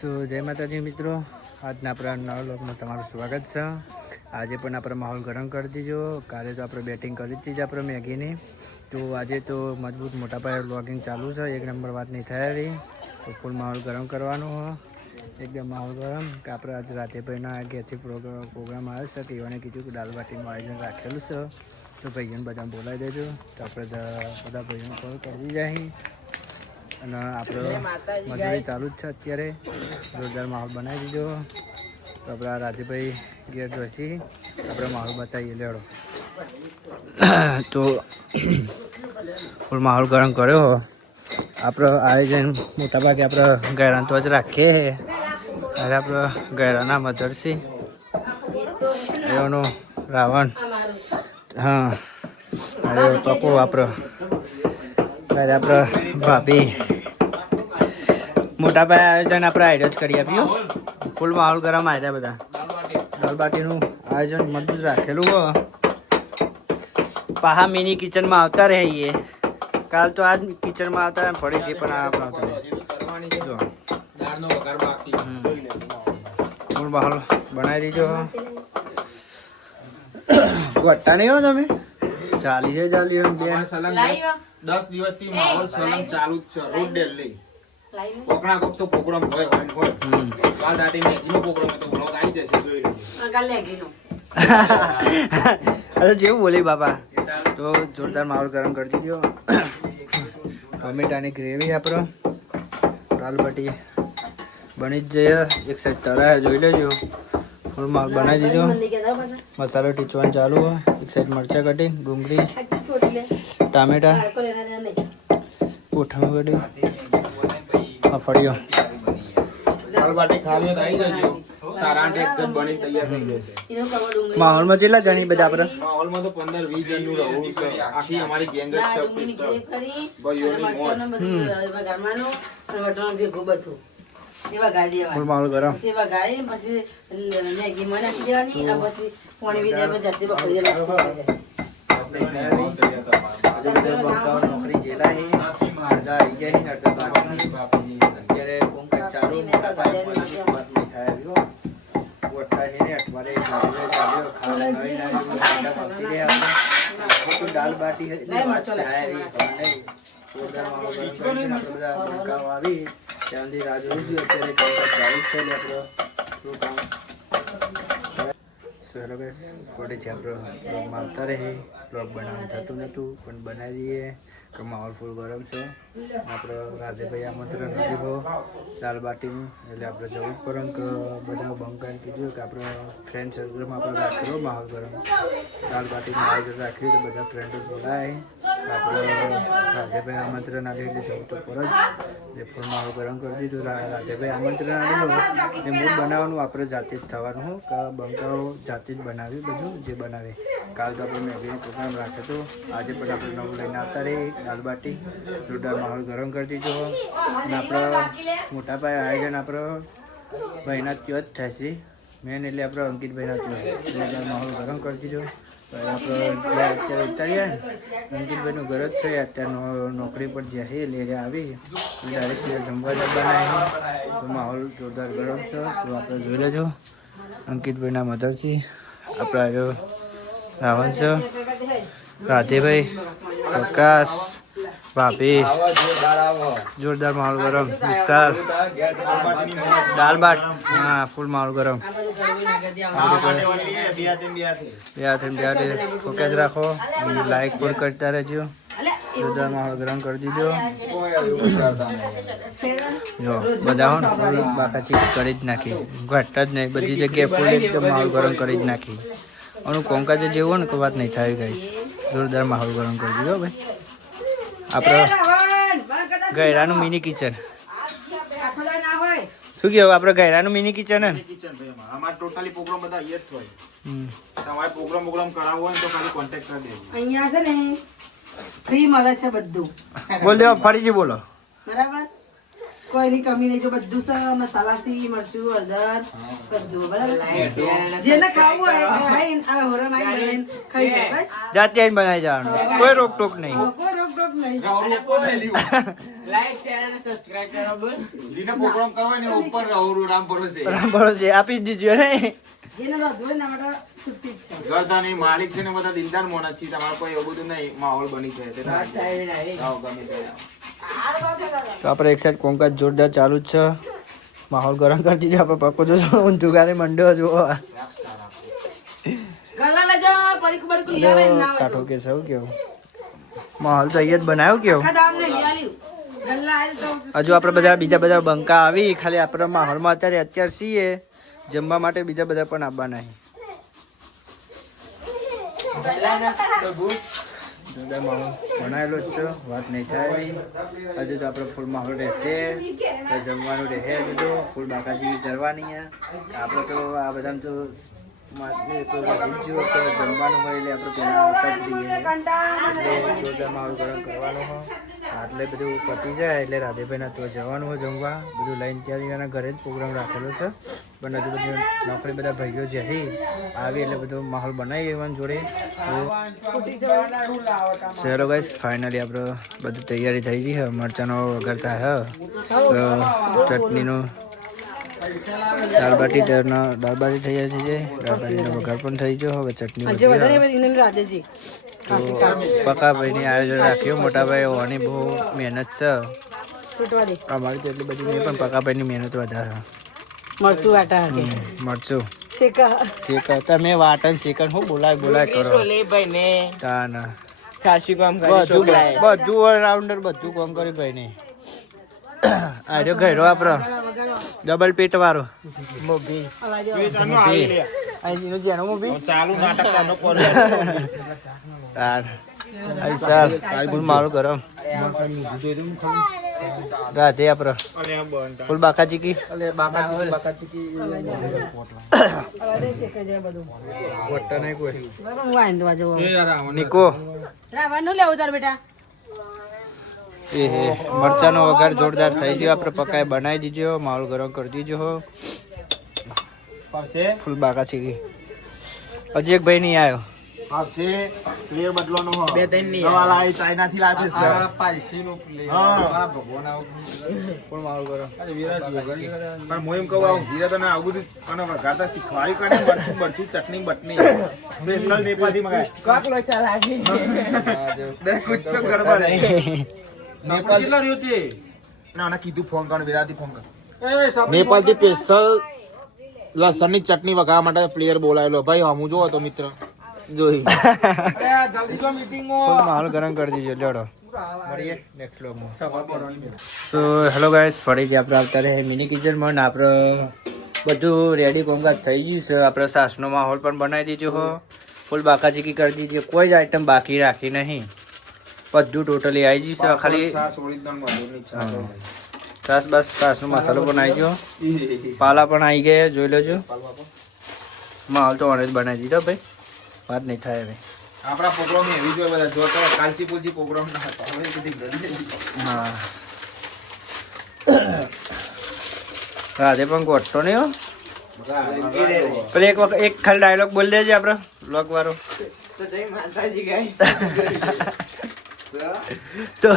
સો જય માતાજી મિત્રો, આજના આપણા નવા વ્લોગમાં તમારું સ્વાગત છે. આજે પણ આપણે માહોલ ગરમ કરી દીધો. કાલે તો આપણે બેટિંગ કરી હતી જ આપણે મેગીની. તો આજે તો મજબૂત મોટા પાયે વ્લોગિંગ ચાલુ છે. એક નંબર વાત નહીં થાય રહી તો ફૂલ માહોલ ગરમ કરવાનો હોય, એકદમ માહોલ ગરમ. કે આપણે આજે રાતે ભાઈના ઘેરથી પ્રોગ્રામ આવ્યો છે. કે એવાને કીધું કે દાલ બાટીનું આયોજન રાખેલું છે, તો ભાઈઓને બધા બોલાવી દેજો. તો આપણે બધા ભાઈઓને કોલ કરી જાય અને આપણે મજૂરી ચાલુ જ છે. અત્યારે જોરદાર માહોલ બનાવી દીધો. તો આપણા રાજેભાઈ ઘેર જોશી આપણે માહોલ બતાવીએ લેડો. તો ફૂલ માહોલ ગરમ કર્યો. આપણે આયોજન મોટાભાગે આપણે ગયરાન તો જ રાખીએ. અરે આપણે ગયરાના મધરસી એનો રાવણ, હા અરે પપ્પુ આપણે ત્યારે આપણે ભાભી મોટા પાયે આયોજન આપણે આઈડિયા જ કરી આપ્યું. ફૂલ માહોલ ગરમ આવ્યા બધા. દાલ બાટીનું આયોજન મજબૂત રાખેલું હોય. પાહા મિની કિચનમાં આવતા રહીએ. કાલ તો આજ કિચનમાં આવતા રહે પડી છે પણ આ આવતા જો ફૂલ માહોલ બનાવી દીધો. ગોટા નહીં હો તમે ચાલી છે ચાલી 10 દિવસથી માહોલ સલંગ ચાલુ જ છે. રોજ ડેલી કોકણા કોક તો પ્રોગ્રામ હોય કાલ દાટી મેગીનો પ્રોગ્રામ તો વ્લોગ આવી જશે, જોઈ લેજો. કાલ મેગીનો અરે જેવું બોલી બાપા. તો જોરદાર માહોલ ગરમ કરી દીધો. ટમેટાની ગ્રેવી આપણો દાલ બાટી બની જ જઈએ. એક સાઈડ તરાય જોઈ લેજો. ફૂલ માહોલ બનાવી દીધો. મસાલો ટીચવાનું ચાલુ હોય. એક સાઈડ મરચાં કટિંગ, ડુંગળી, ટામેટા, કોથમીર કટિંગ, ફળિયો. દાલ બાટી ખાવી તો આવી જજો. સારા ટેક્ચર બની તૈયાર થઈ જશે. માહોલમાં કેટલા જણી બધા આપણે? માહોલમાં તો 15-20 જણનું રહું છે. આખી અમારી ગેંગ જ છે. ભાઈઓની મોજ. એવા ગાડી ફૂલ માહોલ ગરમ. એવા ગાડી પછી મેગી માં નાખી દેવાની. આ પછી પાણી બી દેવા જાતે બપોરે નોકરી જેલા હે બધા આવી જાય ને અત્યારે કોંકણ ચાલુ મોટા પાયે વાત નહીં થાય આવ્યો. ગોટા છે ને અઠવાડે ચાલ્યો ખાવા નવી નવી આપણે દાલ બાટી આવી ત્યાંથી રાહ જોઉં છું. અત્યારે કામકાજ ચાલુ જ છે. આપણું કામ સરસ કોડે છે. આપણો બ્લોગમાં આવતા રહે. બ્લોગ બનાવવાનું થતું નહોતું પણ બનાવી દઈએ. કે માહોલ ફૂલ ગરમ છે. આપણે રાજેભાઈ આમંત્રણ નથી હો દાલ બાટીનું એટલે આપણે જવું જ પડે. કે બધા બંકાને કીધું કે આપણે ફ્રેન્ડ સર્કલમાં આપણે રાખેલો માહોલ ગરમ દાલ બાટીનું આયોજન રાખ્યું. તો બધા ફ્રેન્ડો બોલાય. આપણે રાજેભાઈ આમંત્રણ આલે એટલે જવું તો પડે જ. જે ફૂલ માહોલ ગરમ કરી દીધું. રાજેભાઈ આમંત્રણ આવેલું એ મૂળ બનાવવાનું આપણે જાતે જ થવાનું હોય. કે બંકાઓ જાતે જ બનાવ્યું બધું જે બનાવે. કાલ તો આપણે મેગીનો પ્રોગ્રામ રાખ્યો હતો. આજે પણ આપણે નવું લઈને આવતા રહી. દાલ બાટી જોરદાર માહોલ ગરમ કરી દીધો. અને આપણે મોટા પાયે આયોજન આપણે ભાઈના ત્યાં જ થશે મેન એટલે આપણે અંકિતભાઈના ત્યાં જોરદાર માહોલ ગરમ કરી દીધો. આપણે અત્યારે ઉતારીએ ને અંકિતભાઈનું ઘર જ છે. અત્યારે નોકરી પર જાય લઈને આવી ડાયરેક્ટ જમવા જ બનાવી. તો માહોલ જોરદાર ગરમ છે. તો આપણે જોઈ લેજો. અંકિતભાઈના મધરથી આપણે આવ્યો રાવણ છે, રાધેભાઈ, પ્રકાશ, ભાભી. જોરદાર માહોલ ગરમ. વિશાલ દાલ બાટ હા ફૂલ માહોલ ગરમ. ફોકે જ રાખો. લાઈક પણ કરતા રહેજો. જોરદાર માહોલ ગરમ કરી દીધો. જો બધા હો ને ફૂલ બાકાચી કરી જ નાખી. ઘટ જ નહીં બધી જગ્યાએ ફૂલ એકદમ માહોલ ગરમ કરી જ નાખી. આનું કોંકાજ જેવું હોય ને કોઈ વાત નહીં થાય ગાઈસ. જોરદાર માહોલ ગરમ કરી દીધો ભાઈ. આપણે ગયરાનું મિની કિચન શું કેવું? આપણે ગયરાનું મિની કિચન હે અમાર ટોટલી પ્રોગ્રામ બધા અહીંયા જ હોય. તમારે પ્રોગ્રામ કરાવવો હોય તો ખાલી કોન્ટેક્ટ કરી દેજો. અહીંયા છે ને ફ્રી મળે છે બધું. બોલ દેવા ફરીથી બોલો. બરાબર કોઈની કમી નહીં. જો બધું છે મસાલા સી મરચું હળદર બધું બરાબર. જેને ખાવું હોય આ હોરમ આઈ બનાવીને ખાઈ જાય. બસ જાતે આવીને બનાવી જવાનું. કોઈ રોકટોક નહીં. કોઈ રોક ટોક જ નહીં. રહુરું ઉપર નહીં લીધું. લાઈક શેર અને સબસ્ક્રાઇબ કરો બોલ. જેને પ્રોગ્રામ કરવો હોય ને ઉપર રહુરું રામ ભરોસે. ભરોસે આપી જ દીજો ને. જેને રધવું હોય ને એના માટે છૂટી જ છે. ગરદાની માલિક છે ને બધા દિલદાર મોણસ છે. તમારે કોઈ એવું બધું નહીં, માહોલ બની છે તે વાત થાય નહીં. આવો ગમે તે આવો. તો આપણે એક સાઈડ કોંકાજ જોરદાર ચાલુ જ છે. માહોલ ગરમ કરી દીધો. આપણે પકો જો જુગારી મંડ્યો જો ગલ્લા લેજો, પરીકુ બરીકુ લઈ આવે ના હોય કાઠો તો. કે સૌ કેવું માહોલ તો અહીંયા જ બનાવ્યો કેવું. આખા દામને લઈ આવ્યું. ગલ્લા આવે તો હજુ આપણે બધા બીજા બધા બંકા આવી ખાલી આપણે માહોલમાં અત્યારે છીએ જમવા માટે. બીજા બધા પણ આવવાના છે. જોરદાર માહોલ બનાવેલો જ છે, વાત નહીં થાય. હજુ તો આપણે ફૂલ માહોલ રહેશે, તો જમવાનું રહે. હજુ તો ફૂલ બાકાજી કરવાની છે. આપણે તો આ બધા તો જમવાનું હોય એટલે આપણે પહેલા આવતા જ રહીએ. એટલે જોરદાર માહોલ ગરમ કરવાનો હોય. આટલે બધું પતી જાય એટલે રાધેભાઈના તો જવાનું હોય જમવા. બધું લઈને ત્યાં એના ઘરે જ પ્રોગ્રામ રાખેલો છે. પણ હજુ બધું નોકરી બધા ભાઈઓ જે આવી એટલે બધો માહોલ બનાવી એવાની જોડે. ચલો ગાઈસ ફાઇનલી આપણે બધું તૈયારી થઈ ગઈ છે. મરચાંનો વઘાર થાય તો ચટણીનો દાળબાટી થઈ જાય છે. દાળબાટીનો વઘાર પણ થઈ ગયો. હવે ચટણી જે વધારે એને રાધેજી પકાભાઈની આયોજન રાખ્યું. મોટાભાઈ હોવાની બહુ મહેનત છે. છૂટવા દે. અમારી તો એટલી બધી નહીં પણ પકાભાઈની મહેનત વધારે. મરચું વાટા હકે મરચું શેકા શેકર તમે વાટન શેકર હું બોલાય કરો છોલે ભાઈ ને તાના ખાસી કામ કરી બધું છોકરાએ. બધું ઓલરાઉન્ડર બધું કામ કરી ભાઈ ને. આ જો ઘરો આપણો ડબલ પેટ વાળો મોભી આઈનો જેનો મોભી ચાલુ નાટક કરનો પડે. તાર આઈ સર ફૂલ મારું ગરમ રાધે આપણો ફૂલ બાકા ચીકી શેકા જાય બધું. વટ્ટા નહીં કોઈ બરાબર વાંધવા જવો. નિકો રાવાનું લેવું તાર બેટા. એ હે મરચાનો વઘાર જોરદાર થઈ ગયો. આપણે પકાય બનાવી દીજો. માહોલ ગરમ કરી દીજો. ફૂલ બાકા ચીકી હજી એક ભાઈ નહીં આવ્યો. આવશે પ્લેયર બદલવાનો હો. બે ત્રણ નહીં. નવા લાવી ચાઇના થી લાવે છે. હા. ફૂલ માહોલ ગરમ. પણ હું એમ કહું આવું હીરા તને આવું બધું અને વઘારતા શીખવાડ્યું કે મરચું મરચું ચટણી બટની સ્પેશિયલ નેપાળી મંગાય. કોકલો ચલાવી. બે કુછ તો ગડબડ હે. નેપાળ કેટલા રહ્યો તે? ના ના કીધું ફોન કરવાનો વિરાતી ફોન કર. નેપાળ થી સ્પેશિયલ લસણની ચટણી વઘારવા માટે પ્લેયર બોલાવેલો. ભાઈ હમું જોવો તો મિત્ર જોઈ. ફૂલ માહોલ ગરમ કરી દીજો. લેડો મળીએ નેક્સ્ટ વ્લોગમાં. સો હેલો ગાઈસ ફરીથી આપણે આવતા રહે મિની કિચનમાં ને આપણે બધું રેડી કોંગાત થઈ ગયું છે. આપણે સાસનો માહોલ પણ બનાવી દીધો હો. ફૂલ બાકા ચીકી કરી દીધી. કોઈ જ આઈટમ બાકી રાખી નહીં. બધું ટોટલી આવી ગયું છે. ખાલી છાસ બસ છાસનો મસાલો પણ આવી ગયો. પાલા પણ આવી ગયા જોઈ લેજો. માહોલ તો ઓને જ બનાવી દીધો ભાઈ. વાત નહીં થાય હવે. આપણા પ્રોગ્રામ એવી જોઈએ બધા જો તો કાલચી પૂછી પ્રોગ્રામ ના હતા. હવે બધી ગંદી. હા રાધે પણ ગોઠતો નહીં હો. પેલે એક વખત એક ખાલી ડાયલોગ બોલી દેજે આપણે વ્લોગ વાળો. તો જય માતાજી ગાઈસ. તો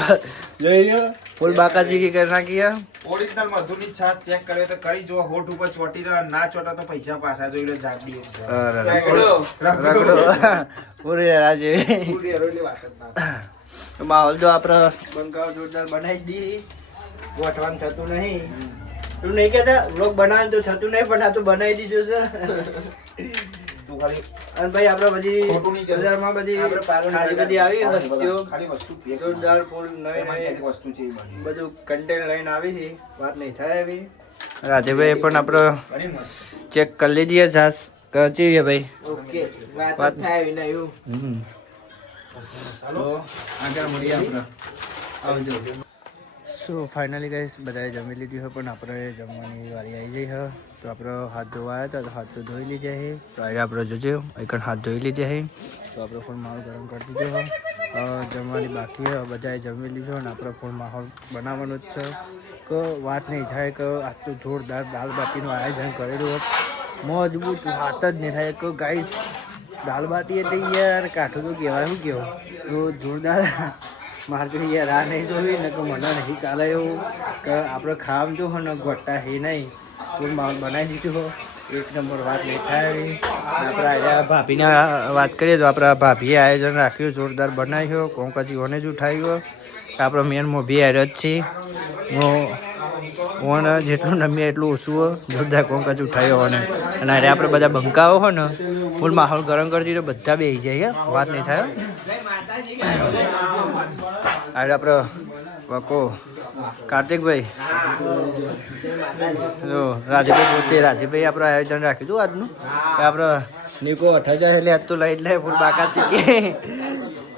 જોઈ લો ફૂલ બાકાજી કી કરી નાખી. ઓરિજિનલ મધુરની છાશ ચેક કર્યો તો કરી જો હોઠ ઉપર ચોટી રહ્યો ના ચોટા તો પૈસા પાછા જોઈ લો જાગડી. રગડો પૂરી રાજે પૂરી એરોલી વાત જ ના. માહોલ તો આપણે બંકાઓ જોરદાર બનાવી જ દી. ગોઠવાનું થતું નહીં. તું નહીં કહેતા વ્લોગ બનાવવાનું તો થતું નહીં પણ આ તો બનાવી દીધું છે. તું ખાલી અને ભાઈ આપણે બધી ખોટું નહીં કહેતા. બજારમાં બધી ખાલી બધી આવી વસ્તુઓ ખાલી વસ્તુ પેક જોરદાર ફૂલ નવી એમાં નવી ક્યાંથી વસ્તુ છે એ બની. બધું કન્ટેન્ટ લઈને આવી છે. વાત નહીં થાય એવી. રાધેભાઈ પણ આપણે બની મસ્ત. ચેક કરી લીધી છાસ કચી ભાઈ. ઓકે વાત થાય નહીં. તો આગળ મળીએ આપણે. આવજો. સો ફાઇનલી ગાઈસ બધાએ જમી લીધી હોય પણ આપણે જમવાની વારી આવી ગઈ હોય. તો આપણે હાથ ધોવા આવ્યા હતા તો હાથ તો ધોઈ લીધા છે. તો આજે આપણે જોજો એક હાથ ધોઈ લીધા છે. તો આપણે ફૂલ માહોલ ગરમ કરી દીધો હોય. જમવાની બાકી હોય બધાએ જમી લીધો અને આપણે ફૂલ માહોલ બનાવવાનો જ છે. કે વાત નહીં થાય કે આજ તો જોરદાર દાળ બાટીનું આયોજન કરેલું હોત. મજબૂત વાત જ નહીં થાય કે ગાઈસ દાળ બાટી એટલે યાર કાઠું તો કહેવાય શું કહેવું તો જોરદાર મારે તો યાર રાહ નહીં જોવી ને કે મને નહીં ચાલે એવું કે આપણે ખાવાનું જો ને ગોટા હે નહીં ફૂલ માહોલ બનાવી દીધું હો એક નંબર વાત નહીં થાય આપણે અહીંયા ભાભીને વાત કરીએ તો આપણા ભાભીએ આયોજન રાખ્યું જોરદાર બનાવ્યો કોંકાજીઓને જ ઉઠાવ્યો આપણો મેન મોભી આવ્યો જ છે ઓન જેટલું નમીએ એટલું ઓછું હોય જોરદાર કોંકાજ ઉઠાવ્યો અને અરે આપણે બધા બંકાઓ હોય ને ફૂલ માહોલ ગરમ કરી દીધો બધા બેસી જાય વાત નહીં થાય અરે આપણે વકો કાર્તિકભાઈ રાજભાઈ પોતે રાજભાઈ આપણે આયોજન રાખ્યું હતું આજનું આપણે નીકો 8000 એટલે આજ તો લઈ લે ફૂલ બાકા ચીકી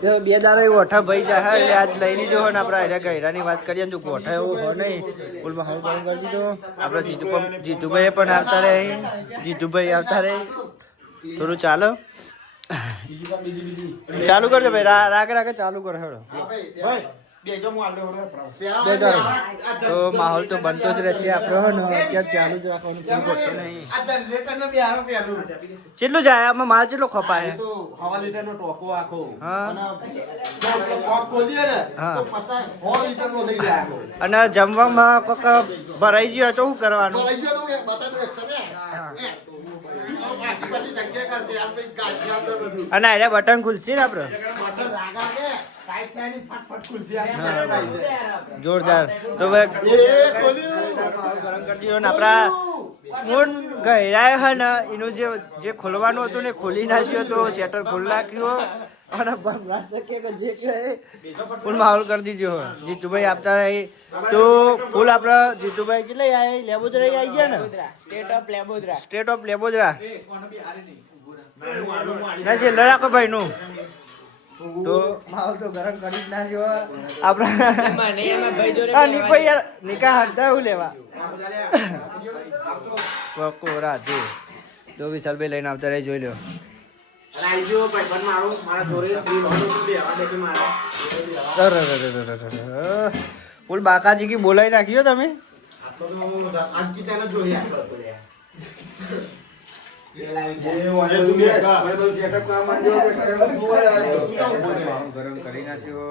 તો 2 દાડા એવું 8 ભાઈ જાય એટલે આજ લઈ લીધો હોય ને આપણે આર્યા ગયરાની વાત કરીએ તો ગોઠા એવું હોય નહીં ફૂલમાં હાલ કામ કરી દીધો આપણે જીતુભાઈ પણ આવતા રહે જીતુભાઈ આવતા રહે થોડું ચાલો ચાલુ કરજો ભાઈ રાગે ચાલુ કરો હેડો તો માહોલ તો બનતો જ રહેશે આપણો અત્યારે ચાલુ જ રાખવાનું કોઈ ઘટતો નહીં કેટલું જાય આમાં માલ કેટલો ખપાય અને જમવામાં કોક ભરાઈ ગયો તો શું કરવાનું અને અરે બટન ખુલશે ને આપડે જોરદાર તો આપડા મૂન ગહેરાય હે ને એનું જે ખોલવાનું હતું ને ખોલી નાખ્યું તો શટર ખોલ નાખ્યું અને ફૂલ માહોલ કરી દીધો જીતુભાઈ આપતા રહી તો ફૂલ આપડા જીતુભાઈ કેટલે લેબોદરા આવી ગયા ને સ્ટેટ ઓફ લેબોદરા ના છે લડાકો ભાઈ નું તો માહોલ તો ગરમ કરી જ નાખ્યો આપડા નિકા હતા એવું લેવા રાધે તો વિશાલભાઈ લઈને આવતા રહી જોઈ લો ફૂલ બાકાજી કી બોલાવી નાખ્યો તમે ગરમ કરી નાખ્યો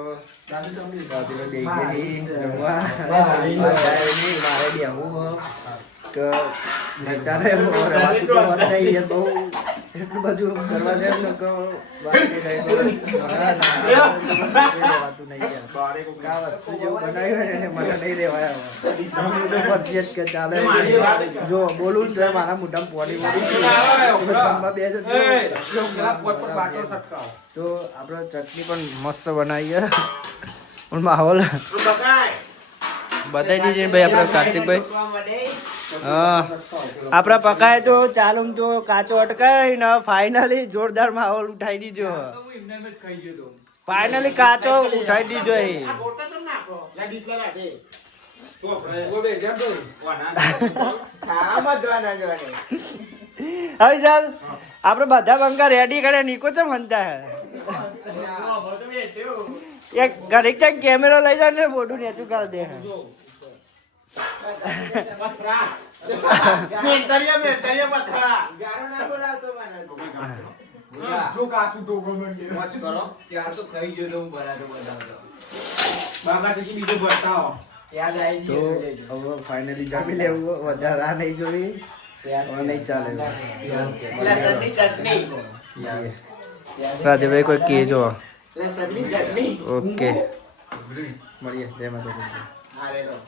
એટલું બધું કરવા જાય ને ચાલે જો બોલું તો મારા મોઢામાં પોડી તો આપણે ચટણી પણ મસ્ત બનાવીએ પણ માહોલ બતાવી દીધી ભાઈ આપણા કાર્તિકભાઈ હા આપડા પકાય તો ચાલુ તો કાચો અટકાય ને ફાઇનલી જોરદાર માહોલ ઉઠાઈ દીધો ફાઇનલી કાચો ઉઠાઈ દીધો હવે ચાલ આપડે બધા બંકા રેડી કરે નીકો છે મનતા એક ઘરે ક્યાંક કેમેરો લઈ જાય ને મોઢું નેચું કરી દે ફાઇનલી જમી લેવું વધારે આ નહીં જોઈ નહીં ચાલે રાજભાઈ કોઈ કેજો ઓકે મળીએ જય માતા.